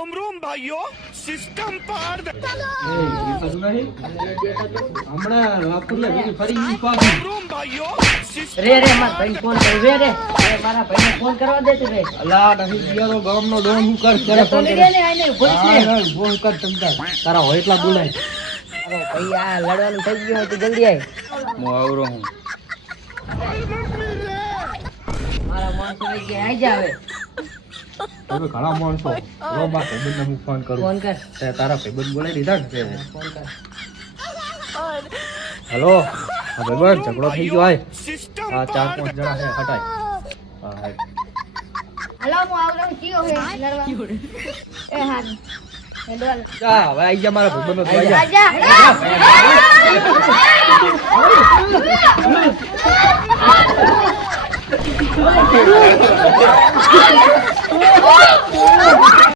કોમરૂમ ભાઈઓ સિસ્ટમ પર કોમરૂમ રે રે માર ભાઈ ફોન કર. રે રે મારા ભાઈને ફોન કરવા દે તું અલા નહીં ગયો તો ગામનો ડોન હું કર કરે ફોન કર ને આને પોલીસ ફોન કર તમતા તારા. હોય એટલા બોલાય. અરે ભાઈ આ લડવાનું થઈ ગયું તો જલ્દી આય. હું આવરો હું. મારા માણસો આવી ગયા જાવે. તમે ઘણા માણસો લો બા ભાઈબંધને હું ફોન કરું. ફોન કર. તે તારા ભાઈબંધ બોલાવી દીધા ને તે ફોન કર. હેલો હા ભાઈબંધ ઝઘડો થઈ ગયો આય હા ચાર પાંચ જણા છે હટાય. હાય. હેલો